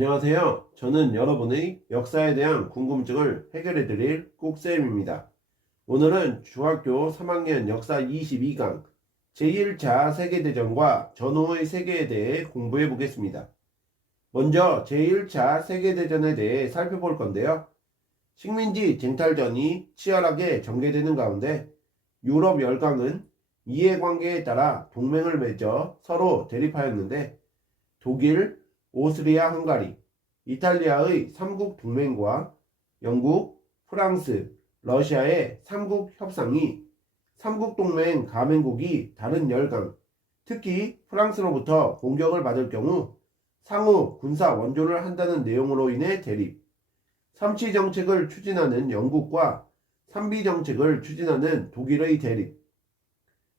안녕하세요. 저는 여러분의 역사에 대한 궁금증을 해결해 드릴 꾹쌤입니다. 오늘은 중학교 3학년 역사 22강 제1차 세계대전과 전후의 세계에 대해 공부해 보겠습니다. 먼저 제1차 세계대전에 대해 살펴볼 건데요. 식민지 쟁탈전이 치열하게 전개되는 가운데 유럽 열강은 이해관계에 따라 동맹을 맺어 서로 대립하였는데 독일, 오스트리아 헝가리, 이탈리아의 3국 동맹과 영국, 프랑스, 러시아의 3국 협상이 3국 동맹 가맹국이 다른 열강, 특히 프랑스로부터 공격을 받을 경우 상호 군사 원조를 한다는 내용으로 인해 대립, 삼치 정책을 추진하는 영국과 삼비 정책을 추진하는 독일의 대립,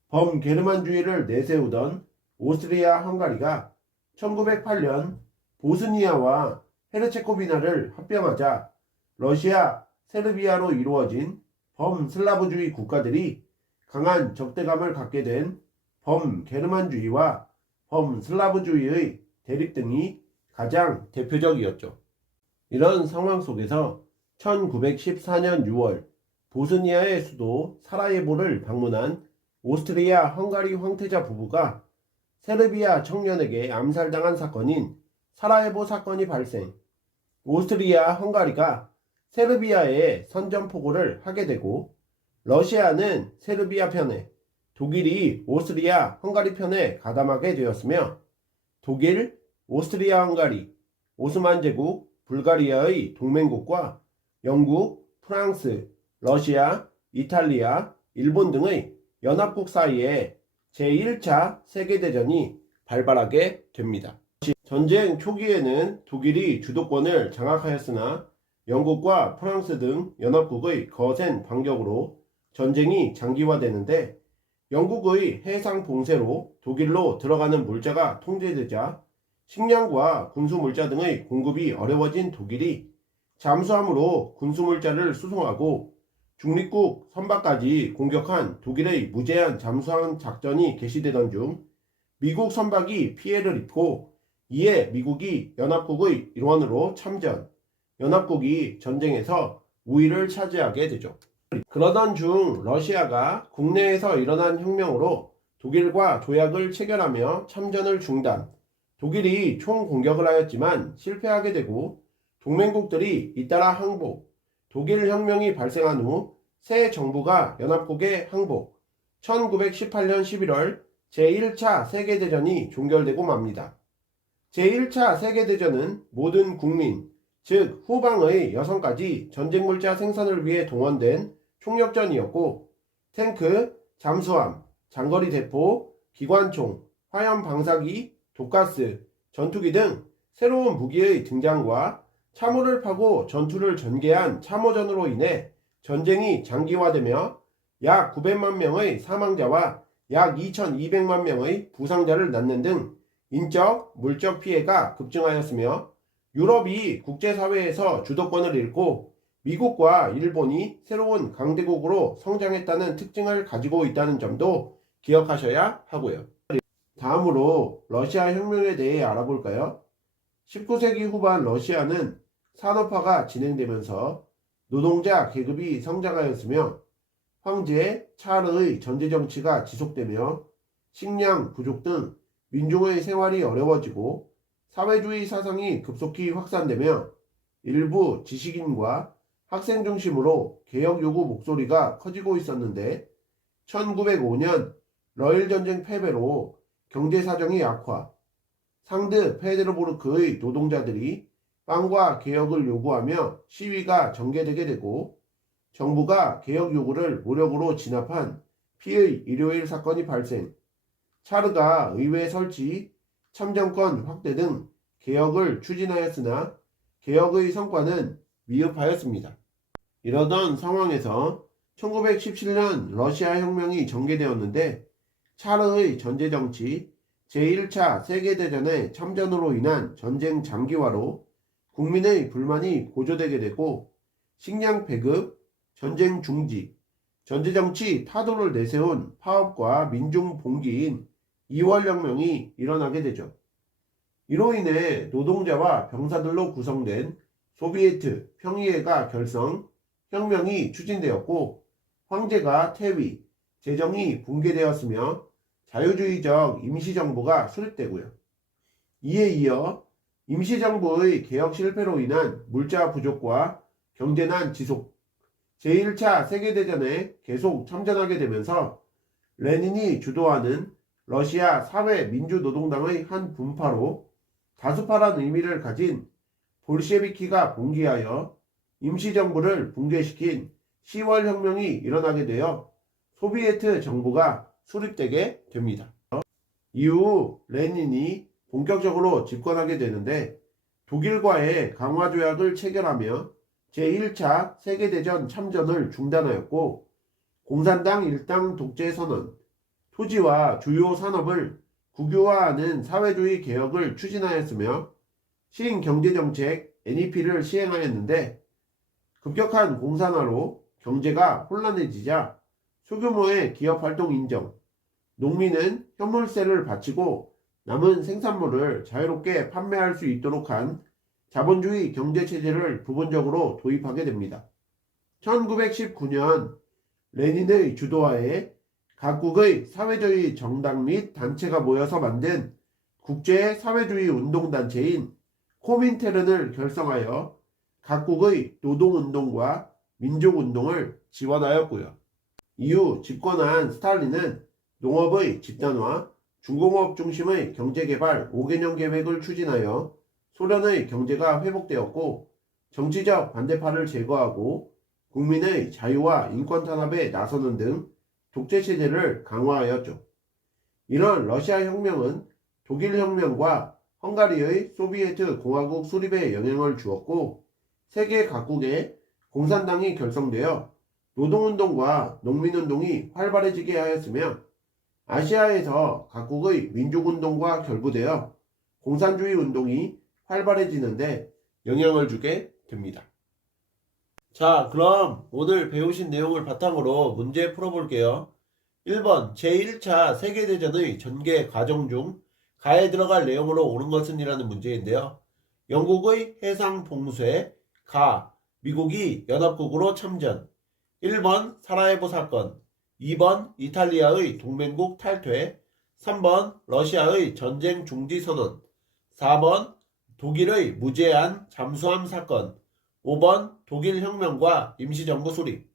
범게르만주의를 내세우던 오스트리아 헝가리가 1908년 보스니아와 헤르체고비나를 합병하자 러시아, 세르비아로 이루어진 범슬라브주의 국가들이 강한 적대감을 갖게 된 범게르만주의와 범슬라브주의의 대립 등이 가장 대표적이었죠. 이런 상황 속에서 1914년 6월 보스니아의 수도 사라예보를 방문한 오스트리아 헝가리 황태자 부부가 세르비아 청년에게 암살당한 사건인 사라예보 사건이 발생, 오스트리아 헝가리가 세르비아에 선전포고를 하게 되고 러시아는 세르비아 편에, 독일이 오스트리아 헝가리 편에 가담하게 되었으며 독일, 오스트리아 헝가리, 오스만 제국, 불가리아의 동맹국과 영국, 프랑스, 러시아, 이탈리아, 일본 등의 연합국 사이에 제1차 세계대전이 발발하게 됩니다. 전쟁 초기에는 독일이 주도권을 장악하였으나 영국과 프랑스 등 연합국의 거센 반격으로 전쟁이 장기화되는데 영국의 해상 봉쇄로 독일로 들어가는 물자가 통제되자 식량과 군수물자 등의 공급이 어려워진 독일이 잠수함으로 군수물자를 수송하고 중립국 선박까지 공격한 독일의 무제한 잠수함 작전이 개시되던 중 미국 선박이 피해를 입고 이에 미국이 연합국의 일원으로 참전, 연합국이 전쟁에서 우위를 차지하게 되죠. 그러던 중 러시아가 국내에서 일어난 혁명으로 독일과 조약을 체결하며 참전을 중단, 독일이 총공격을 하였지만 실패하게 되고 동맹국들이 잇따라 항복, 독일 혁명이 발생한 후 새 정부가 연합국에 항복, 1918년 11월 제1차 세계대전이 종결되고 맙니다. 제1차 세계대전은 모든 국민, 즉 후방의 여성까지 전쟁물자 생산을 위해 동원된 총력전이었고 탱크, 잠수함, 장거리 대포, 기관총, 화염 방사기, 독가스, 전투기 등 새로운 무기의 등장과 참호를 파고 전투를 전개한 참호전으로 인해 전쟁이 장기화되며 약 900만 명의 사망자와 약 2200만 명의 부상자를 낳는 등 인적, 물적 피해가 급증하였으며 유럽이 국제사회에서 주도권을 잃고 미국과 일본이 새로운 강대국으로 성장했다는 특징을 가지고 있다는 점도 기억하셔야 하고요. 다음으로 러시아 혁명에 대해 알아볼까요? 19세기 후반 러시아는 산업화가 진행되면서 노동자 계급이 성장하였으며 황제, 차르의 전제 정치가 지속되며 식량 부족 등 민중의 생활이 어려워지고 사회주의 사상이 급속히 확산되며 일부 지식인과 학생 중심으로 개혁 요구 목소리가 커지고 있었는데 1905년 러일 전쟁 패배로 경제 사정이 악화, 상드 페데르보르크의 노동자들이 빵과 개혁을 요구하며 시위가 전개되게 되고 정부가 개혁 요구를 모력으로 진압한 피의 일요일 사건이 발생, 차르가 의회 설치, 참정권 확대 등 개혁을 추진하였으나 개혁의 성과는 미흡하였습니다. 이러던 상황에서 1917년 러시아 혁명이 전개되었는데 차르의 전제정치, 제1차 세계대전의 참전으로 인한 전쟁 장기화로 국민의 불만이 고조되게 되고 식량 배급, 전쟁 중지, 전제정치 타도를 내세운 파업과 민중 봉기인 2월혁명이 일어나게 되죠. 이로 인해 노동자와 병사들로 구성된 소비에트 평의회가 결성, 혁명이 추진되었고 황제가 퇴위, 재정이 붕괴되었으며 자유주의적 임시정부가 수립되고요. 이에 이어 임시정부의 개혁 실패로 인한 물자 부족과 경제난 지속, 제1차 세계대전에 계속 참전하게 되면서 레닌이 주도하는 러시아 사회민주노동당의 한 분파로 다수파란 의미를 가진 볼셰비키가 봉기하여 임시정부를 붕괴시킨 10월 혁명이 일어나게 되어 소비에트 정부가 수립되게 됩니다. 이후 레닌이 본격적으로 집권하게 되는데 독일과의 강화조약을 체결하며 제1차 세계대전 참전을 중단하였고 공산당 일당 독재 선언, 토지와 주요 산업을 국유화하는 사회주의 개혁을 추진하였으며 신경제정책 NEP를 시행하였는데 급격한 공산화로 경제가 혼란해지자 소규모의 기업활동 인정, 농민은 현물세를 바치고 남은 생산물을 자유롭게 판매할 수 있도록 한 자본주의 경제체제를 부분적으로 도입하게 됩니다. 1919년 레닌의 주도하에 각국의 사회주의 정당 및 단체가 모여서 만든 국제 사회주의 운동단체인 코민테른을 결성하여 각국의 노동운동과 민족운동을 지원하였고요. 이후 집권한 스탈린은 농업의 집단화, 중공업 중심의 경제개발 5개년 계획을 추진하여 소련의 경제가 회복되었고 정치적 반대파를 제거하고 국민의 자유와 인권 탄압에 나서는 등 독재체제를 강화하였죠. 이런 러시아 혁명은 독일 혁명과 헝가리의 소비에트 공화국 수립에 영향을 주었고 세계 각국에 공산당이 결성되어 노동운동과 농민운동이 활발해지게 하였으며 아시아에서 각국의 민족운동과 결부되어 공산주의 운동이 활발해지는데 영향을 주게 됩니다. 자, 그럼 오늘 배우신 내용을 바탕으로 문제 풀어볼게요. 1번 제1차 세계대전의 전개 과정 중 가에 들어갈 내용으로 옳은 것은 이라는 문제인데요. 영국의 해상 봉쇄, 가, 미국이 연합국으로 참전. 1번 사라예보 사건, 2번 이탈리아의 동맹국 탈퇴, 3번 러시아의 전쟁 중지 선언, 4번 독일의 무제한 잠수함 사건, 5번 독일 혁명과 임시정부 수립.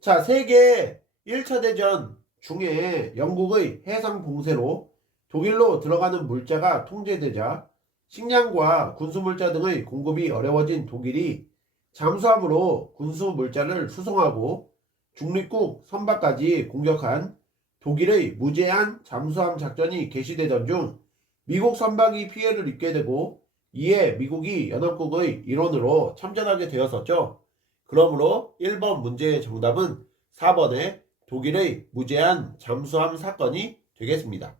자, 세계 1차 대전 중에 영국의 해상 봉쇄로 독일로 들어가는 물자가 통제되자 식량과 군수물자 등의 공급이 어려워진 독일이 잠수함으로 군수물자를 수송하고 중립국 선박까지 공격한 독일의 무제한 잠수함 작전이 개시되던 중 미국 선박이 피해를 입게 되고 이에 미국이 연합국의 일원으로 참전하게 되었었죠. 그러므로 1번 문제의 정답은 4번의 독일의 무제한 잠수함 사건이 되겠습니다.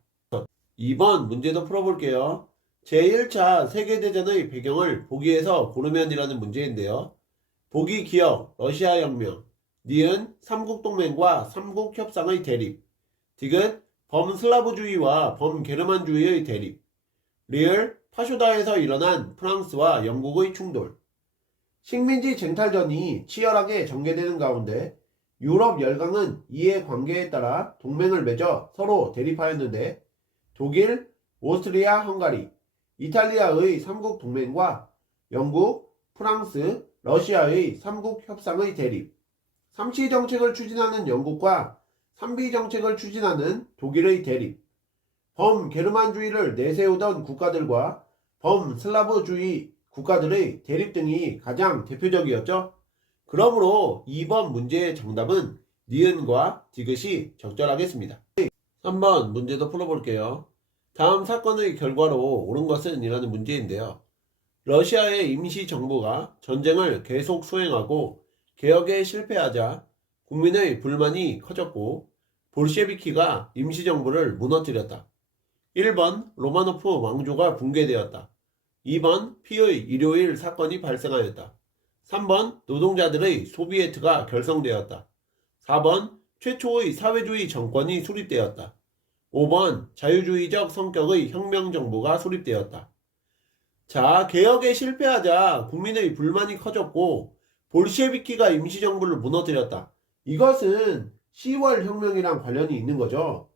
2번 문제도 풀어볼게요. 제1차 세계대전의 배경을 보기에서 고르면이라는 문제인데요. 보기 기억, 러시아 혁명, 니은 삼국동맹과 삼국협상의 대립, 디귿 범슬라브주의와 범게르만주의의 대립, 리을 파쇼다에서 일어난 프랑스와 영국의 충돌. 식민지 쟁탈전이 치열하게 전개되는 가운데 유럽 열강은 이해 관계에 따라 동맹을 맺어 서로 대립하였는데 독일, 오스트리아, 헝가리, 이탈리아의 삼국 동맹과 영국, 프랑스, 러시아의 삼국 협상의 대립, 삼시 정책을 추진하는 영국과 삼비 정책을 추진하는 독일의 대립, 범게르만주의를 내세우던 국가들과 범슬라브주의 국가들의 대립 등이 가장 대표적이었죠. 그러므로 2번 문제의 정답은 니은과 디귿이 적절하겠습니다. 3번 문제도 풀어볼게요. 다음 사건의 결과로 옳은 것은 이라는 문제인데요. 러시아의 임시정부가 전쟁을 계속 수행하고 개혁에 실패하자 국민의 불만이 커졌고 볼셰비키가 임시정부를 무너뜨렸다. 1번 로마노프 왕조가 붕괴되었다. 2번 피의 일요일 사건이 발생하였다. 3번 노동자들의 소비에트가 결성되었다. 4번 최초의 사회주의 정권이 수립되었다. 5번 자유주의적 성격의 혁명정부가 수립되었다. 자, 개혁에 실패하자 국민의 불만이 커졌고 볼셰비키가 임시정부를 무너뜨렸다. 이것은 10월 혁명이랑 관련이 있는 거죠.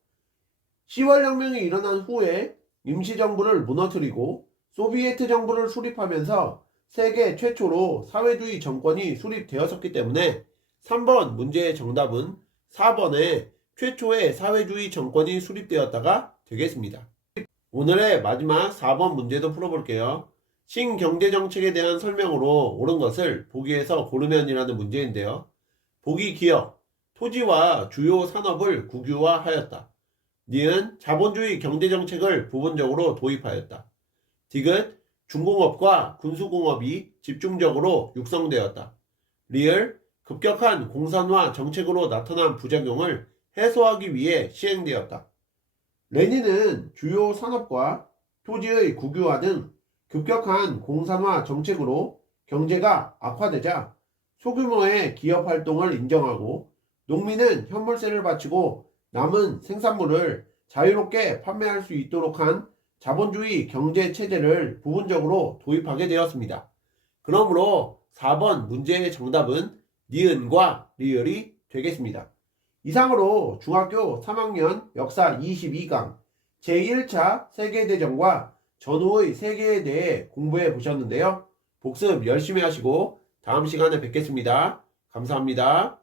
10월 혁명이 일어난 후에 임시정부를 무너뜨리고 소비에트 정부를 수립하면서 세계 최초로 사회주의 정권이 수립되었었기 때문에 3번 문제의 정답은 4번에 최초의 사회주의 정권이 수립되었다가 되겠습니다. 오늘의 마지막 4번 문제도 풀어볼게요. 신경제정책에 대한 설명으로 옳은 것을 보기에서 고르면이라는 문제인데요. 보기 기업, 토지와 주요 산업을 국유화하였다. 니은 자본주의 경제정책을 부분적으로 도입하였다. 디귿 중공업과 군수공업이 집중적으로 육성되었다. 리을 급격한 공산화 정책으로 나타난 부작용을 해소하기 위해 시행되었다. 레닌은 주요 산업과 토지의 국유화 등 급격한 공산화 정책으로 경제가 악화되자 소규모의 기업 활동을 인정하고 농민은 현물세를 바치고 남은 생산물을 자유롭게 판매할 수 있도록 한 자본주의 경제 체제를 부분적으로 도입하게 되었습니다. 그러므로 4번 문제의 정답은 니은과 리을이 되겠습니다. 이상으로 중학교 3학년 역사 22강 제1차 세계대전과 전후의 세계에 대해 공부해 보셨는데요. 복습 열심히 하시고 다음 시간에 뵙겠습니다. 감사합니다.